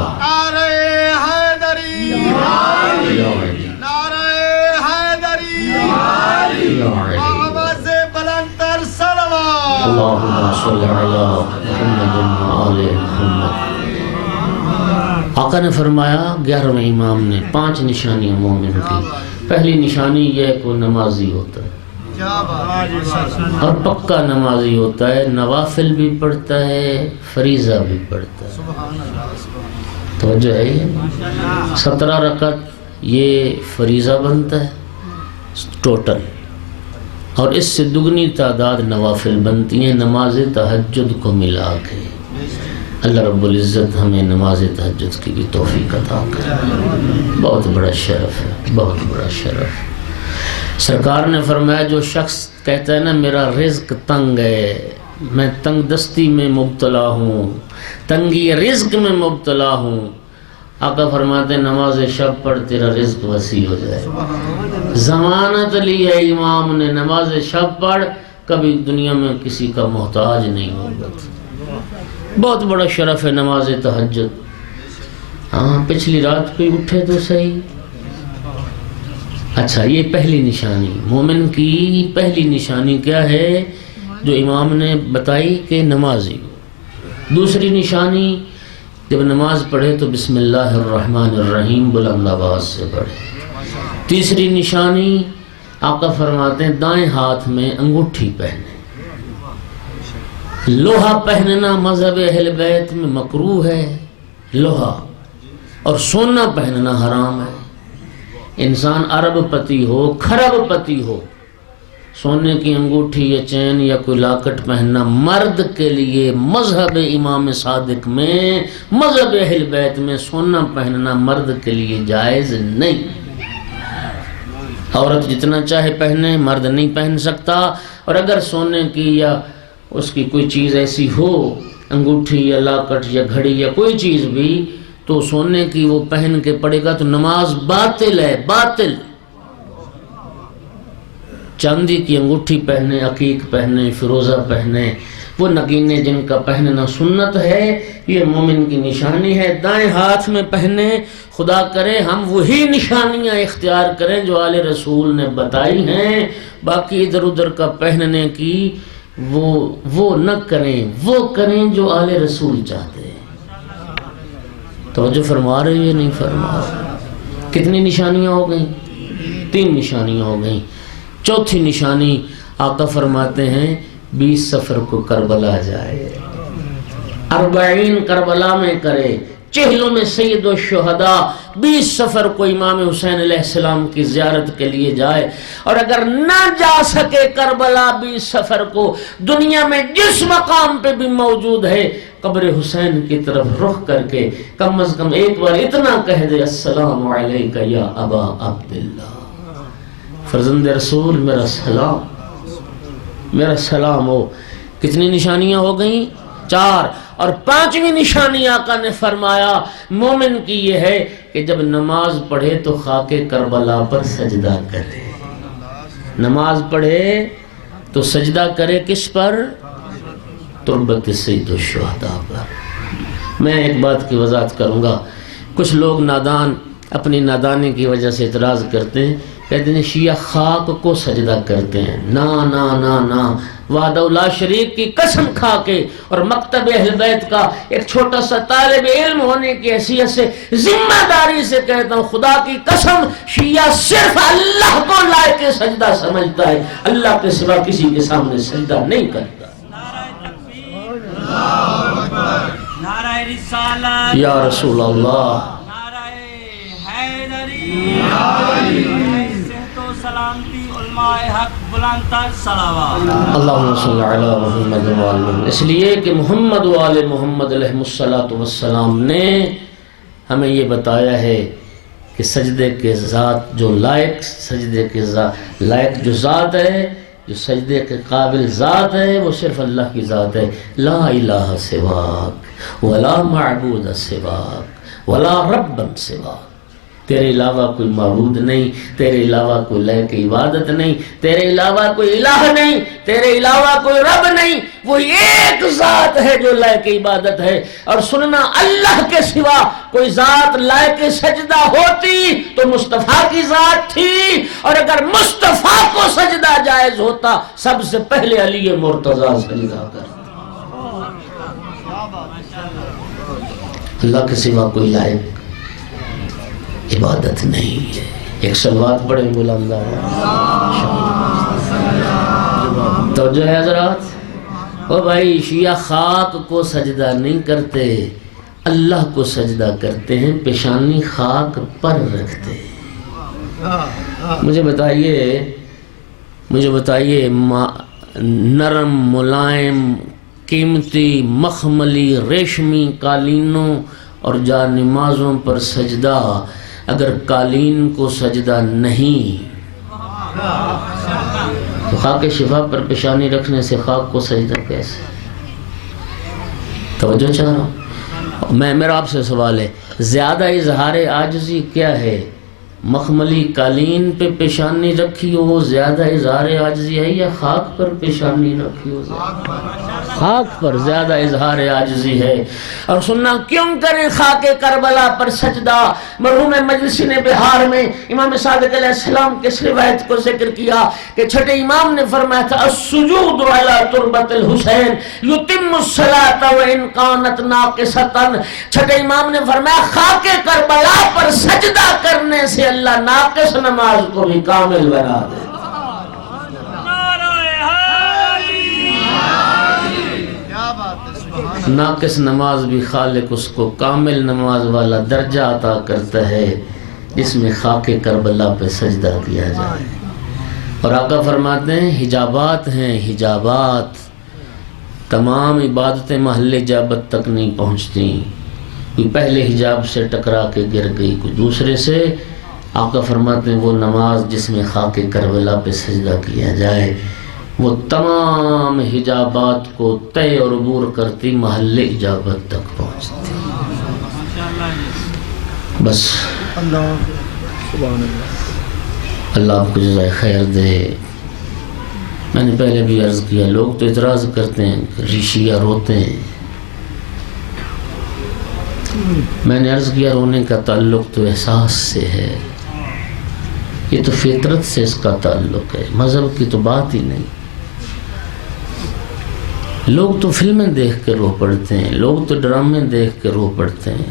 اللہم صلی علی محمد و آل محمد۔ آقا نے فرمایا 11ویں امام نے 5 نشانیاں مومن کی۔ پہلی نشانی یہ ہے کہ وہ نمازی ہوتا ہے اور پکا نمازی ہوتا ہے، نوافل بھی پڑھتا ہے، فریضہ بھی پڑھتا ہے۔ توجہ ہے، یہ 17 رکعت یہ فریضہ بنتا ہے ٹوٹل، اور اس سے دگنی تعداد نوافل بنتی ہیں نماز تہجد کو ملا کے۔ اللہ رب العزت ہمیں نماز تہجد کی بھی توفیق عطا کرے۔ بہت بڑا شرف ہے، بہت بڑا شرف۔ سرکار نے فرمایا جو شخص کہتا ہے نا میرا رزق تنگ ہے، میں تنگ دستی میں مبتلا ہوں، تنگی رزق میں مبتلا ہوں، آقا فرماتے ہیں نماز شب پڑھ تیرا رزق وسیع ہو جائے۔ ضمانت لی ہے امام نے، نماز شب پڑھ کبھی دنیا میں کسی کا محتاج نہیں ہوگا۔ بہت بڑا شرف ہے نماز تہجد۔ ہاں پچھلی رات کوئی اٹھے تو صحیح۔ اچھا یہ پہلی نشانی، مومن کی پہلی نشانی کیا ہے جو امام نے بتائی کہ نمازی۔ دوسری نشانی جب نماز پڑھے تو بسم اللہ الرحمن الرحیم بلند آواز سے پڑھے۔ تیسری نشانی آقا فرماتے ہیں دائیں ہاتھ میں انگوٹھی پہنے۔ لوہا پہننا مذہب اہل بیت میں مکروہ ہے، لوہا، اور سونا پہننا حرام ہے۔ انسان ارب پتی ہو، کھرب پتی ہو، سونے کی انگوٹھی یا چین یا کوئی لاکٹ پہننا مرد کے لیے مذہب امام صادق میں، مذہب اہل بیت میں سونا پہننا مرد کے لیے جائز نہیں۔ عورت جتنا چاہے پہنے، مرد نہیں پہن سکتا، اور اگر سونے کی یا اس کی کوئی چیز ایسی ہو، انگوٹھی یا لاکٹ یا گھڑی یا کوئی چیز بھی، تو سونے کی وہ پہن کے پڑے گا تو نماز باطل ہے، باطل۔ چاندی کی انگوٹھی پہنے، عقیق پہنے، فیروزہ پہنے، وہ نگینے جن کا پہننا سنت ہے، یہ مومن کی نشانی ہے، دائیں ہاتھ میں پہنے۔ خدا کرے ہم وہی نشانیاں اختیار کریں جو آل رسول نے بتائی ہیں، باقی ادھر ادھر کا پہننے کی وہ نہ کریں، وہ کریں جو آل رسول چاہتے ہیں۔ توجہ فرما رہے یہ نہیں فرما رہے؟ کتنی نشانیاں ہو گئیں؟ 3 نشانیاں ہو گئیں۔ چوتھی نشانی آقا فرماتے ہیں 20 سفر کو کربلا جائے، 40 کربلا میں کرے، چہلوں میں سید الشہداء، 20 سفر کو امام حسین علیہ السلام کی زیارت کے لیے جائے، اور اگر نہ جا سکے کربلا 20 سفر کو، دنیا میں جس مقام پہ بھی موجود ہے، قبر حسین کی طرف رخ کر کے کم از کم ایک بار اتنا کہہ دے، السلام علیکہ یا ابا عبداللہ، فرزند رسول میرا سلام ہو۔ کتنی نشانیاں ہو گئیں؟ 4۔ اور 5ویں نشانی آقا نے فرمایا مومن کی یہ ہے کہ جب نماز پڑھے تو خاک کربلا پر سجدہ کرے۔ نماز پڑھے تو سجدہ کرے کس پر؟ تربت سید الشہداء پر۔ میں ایک بات کی وضاحت کروں گا، کچھ لوگ نادان اپنی نادانی کی وجہ سے اعتراض کرتے ہیں، کہتے ہیں شیعہ خاک کو سجدہ کرتے ہیں۔ نا نا نا نا، وحدہ لا شریک کی قسم کھا کے اور مکتب اہل بیت کا ایک چھوٹا سا طالب علم ہونے کی حیثیت سے ذمہ داری سے کہتا ہوں، خدا کی قسم شیعہ صرف اللہ کو لائق سجدہ سمجھتا ہے، اللہ کے سوا کسی کے سامنے سجدہ نہیں کرتا۔ نعرہ رسالت یا رسول اللہ، نعرہ حیدری، صحت و سلامتی علماء حق بلند تر صلوات۔ اللہم صلی علی محمد و آل محمد۔ اس لیے کہ محمد و آل محمد علیہ السلام نے ہمیں یہ بتایا ہے کہ سجدے کے ذات جو لائق، سجدے کے لائق جو ذات ہے، جو سجدے کے قابل ذات ہے، وہ صرف اللہ کی ذات ہے۔ لا الہ سواک ولا معبود سواک ولا رب سواک، تیرے علاوہ کوئی معبود نہیں، تیرے علاوہ کوئی لائق عبادت نہیں، تیرے علاوہ کوئی الہ نہیں، تیرے علاوہ کوئی رب نہیں، وہ ایک ذات ہے جو لائق عبادت ہے۔ اور سننا، اللہ کے سوا کوئی ذات لائق سجدہ ہوتی تو مصطفیٰ کی ذات تھی، اور اگر مصطفیٰ کو سجدہ جائز ہوتا سب سے پہلے علی مرتضیٰ سجدہ کرتا۔ اللہ کے سوا کوئی لائق عبادت نہیں ہے۔ ایک صلوات پڑھیں بلند توجہ ہے حضرات۔ او بھائی، شیعہ خاک کو سجدہ نہیں کرتے، اللہ کو سجدہ کرتے ہیں، پیشانی خاک پر رکھتے ہیں۔ مجھے بتائیے نرم ملائم قیمتی مخملی ریشمی قالینوں اور جا نمازوں پر سجدہ، اگر قالین کو سجدہ نہیں تو خاک شفا پر پیشانی رکھنے سے خاک کو سجدہ کیسے؟ توجہ چاہ رہا ہوں میں، میرا آپ سے سوال ہے، زیادہ اظہار عاجزی کیا ہے؟ مخملی قالین پہ پیشانی رکھی ہو وہ زیادہ اظہار عاجزی ہے، یا خاک پر پیشانی رکھی ہو خاک پر زیادہ اظہار عاجزی ہے؟ اور سننا، کیوں کریں خاک کربلا پر سجدہ؟ مرحوم مجلسین بہار میں امام صادق علیہ السلام کے اس روایت کو ذکر کیا کہ چھٹے امام نے فرمایا تھا السجود علی تربت الحسین یتم الصلاۃ وان کانت ناقصۃ۔ چھٹے امام نے فرمایا خاک کربلا پر سجدہ کرنے سے اللہ ناقص نماز کو بھی کامل بنا دے۔ ناقص نماز بھی خالق اس کو کامل نماز والا درجہ عطا کرتا ہے جس میں خاک کربلا پہ سجدہ کیا جائے۔ اور آقا فرماتے ہیں حجابات ہیں، حجابات، تمام عبادتیں محل اجابت تک نہیں پہنچتی، کوئی پہلے حجاب سے ٹکرا کے گر گئی، کوئی دوسرے سے، آقا فرماتے ہیں وہ نماز جس میں خاک کربلا پہ سجدہ کیا جائے وہ تمام حجابات کو طے اور عبور کرتی محل اجابت تک پہنچتی. بس اللہ آپ کو جزائے خیر دے. میں نے پہلے بھی عرض کیا لوگ تو اعتراض کرتے ہیں کہ شیعہ روتے ہیں. میں نے عرض کیا رونے کا تعلق تو احساس سے ہے, یہ تو فطرت سے اس کا تعلق ہے, مذہب کی تو بات ہی نہیں. لوگ تو فلمیں دیکھ کے رو پڑتے ہیں, لوگ تو ڈرامے دیکھ کے رو پڑتے ہیں.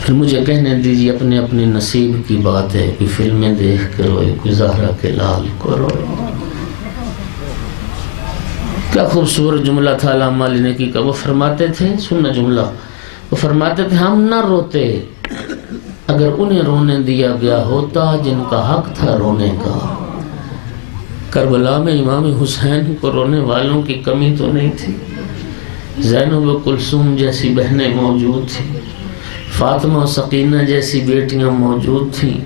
پھر مجھے کہنے دیجیے اپنے اپنے نصیب کی بات ہے, کوئی فلمیں دیکھ کے روئے, کوئی زہرا کے لال کو روئے. کیا خوبصورت جملہ تھا علامہ علی نقی کا. وہ فرماتے تھے, سننا جملہ, وہ فرماتے تھے ہم نہ روتے اگر انہیں رونے دیا گیا ہوتا جن کا حق تھا رونے کا. کربلا میں امام حسین کو رونے والوں کی کمی تو نہیں تھی. زینب و کلثوم جیسی بہنیں موجود تھیں, فاطمہ و سکینہ جیسی بیٹیاں موجود تھیں,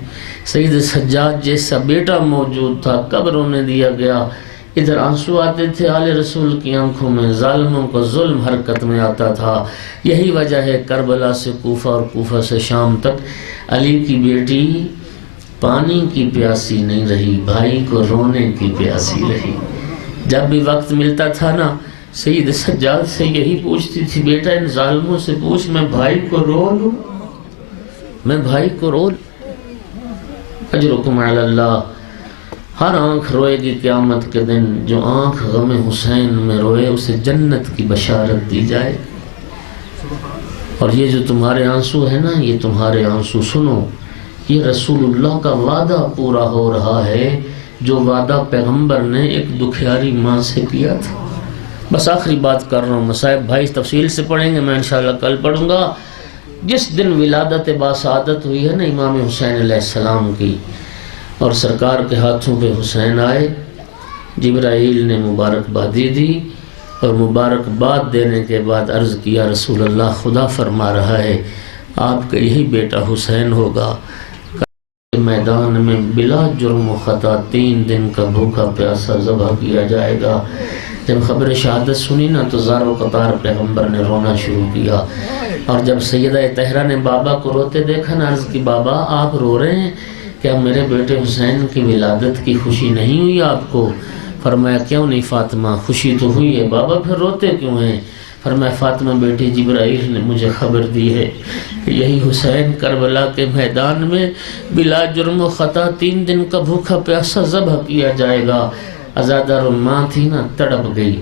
سید سجاد جیسا بیٹا موجود تھا. کب رونے دیا گیا؟ ادھر آنسو آتے تھے آل رسول کی آنکھوں میں, ظالموں کو ظلم حرکت میں آتا تھا. یہی وجہ ہے کربلا سے کوفہ اور کوفہ سے شام تک علی کی بیٹی پانی کی پیاسی نہیں رہی, بھائی کو رونے کی پیاسی رہی. جب بھی وقت ملتا تھا نا سید سجاد سے یہی پوچھتی تھی, بیٹا ان ظالموں سے پوچھ میں بھائی کو رو لوں, میں بھائی کو رو لوں. اجرکم علی اللہ. ہر آنکھ روئے گی قیامت کے دن, جو آنکھ غم حسین میں روئے اسے جنت کی بشارت دی جائے. اور یہ جو تمہارے آنسو ہے نا, یہ تمہارے آنسو سنو, یہ رسول اللہ کا وعدہ پورا ہو رہا ہے جو وعدہ پیغمبر نے ایک دکھیاری ماں سے کیا تھا. بس آخری بات کر رہا ہوں, مصائب بھائی تفصیل سے پڑھیں گے, میں انشاءاللہ کل پڑھوں گا. جس دن ولادت باسعادت ہوئی ہے نا امام حسین علیہ السلام کی, اور سرکار کے ہاتھوں پہ حسین آئے, جبرائیل نے مبارکبادی دی, اور مبارکباد دینے کے بعد عرض کیا رسول اللہ خدا فرما رہا ہے آپ کا یہی بیٹا حسین ہوگا, میدان میں بلا جرم و خطا 3 دن کا بھوکا پیاسا ذبح کیا جائے گا. جب خبر شہادت سنی نا تو زار و قطار پیغمبر نے رونا شروع کیا. اور جب سیدہ طاہرہ نے بابا کو روتے دیکھا نا, عرض کی بابا آپ رو رہے ہیں, کیا میرے بیٹے حسین کی ولادت کی خوشی نہیں ہوئی آپ کو؟ فرمایا کیوں نہیں فاطمہ, خوشی تو ہوئی ہے بابا, پھر روتے کیوں ہیں؟ فرمایا فاطمہ بیٹی جبرائیل نے مجھے خبر دی ہے کہ یہی حسین کربلا کے میدان میں بلا جرم و خطا 3 دن کا بھوکا پیاسا ذبح کیا جائے گا. ازادار ماں تھی نا, تڑپ گئی.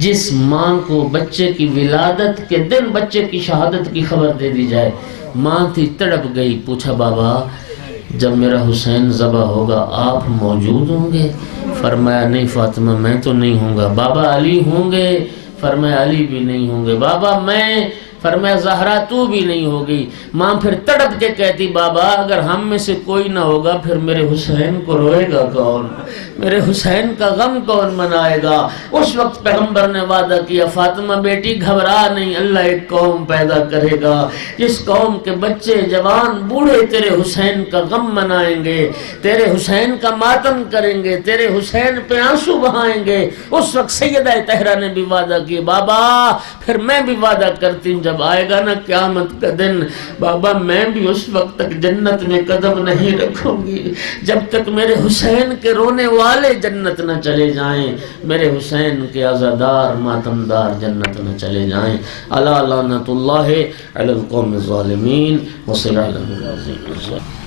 جس ماں کو بچے کی ولادت کے دن بچے کی شہادت کی خبر دے دی جائے, ماں تھی, تڑپ گئی. پوچھا بابا جب میرا حسین ذبح ہوگا آپ موجود ہوں گے؟ فرمایا نہیں فاطمہ میں تو نہیں ہوں گا. بابا علی ہوں گے؟ فرمایا علی بھی نہیں ہوں گے. بابا میں؟ فرمایا زہرا تو بھی نہیں ہوگی. ماں پھر تڑپ کے کہتی بابا اگر ہم میں سے کوئی نہ ہوگا پھر میرے حسین کو روئے گا کون, میرے حسین کا غم کون منائے گا؟ اس وقت پیغمبر نے وعدہ کیا فاطمہ بیٹی گھبرا نہیں, اللہ ایک قوم پیدا کرے گا جس قوم کے بچے جوان بوڑھے تیرے حسین کا غم منائیں گے, تیرے حسین کا ماتم کریں گے, تیرے حسین پہ آنسو بہائیں گے. اس وقت سیدہ طاہرہ نے بھی وعدہ کیا بابا پھر میں بھی وعدہ کرتی ہوں جب آئے گا نا قیامت کا دن بابا میں بھی اس وقت تک جنت میں قدم نہیں رکھوں گی جب تک میرے حسین کے رونے والے جنت نہ چلے جائیں, میرے حسین کے عزادار ماتمدار جنت نہ چلے جائیں. الا لعنت اللہ علی القوم الظالمین وصلی اللہ علیہ وسلم.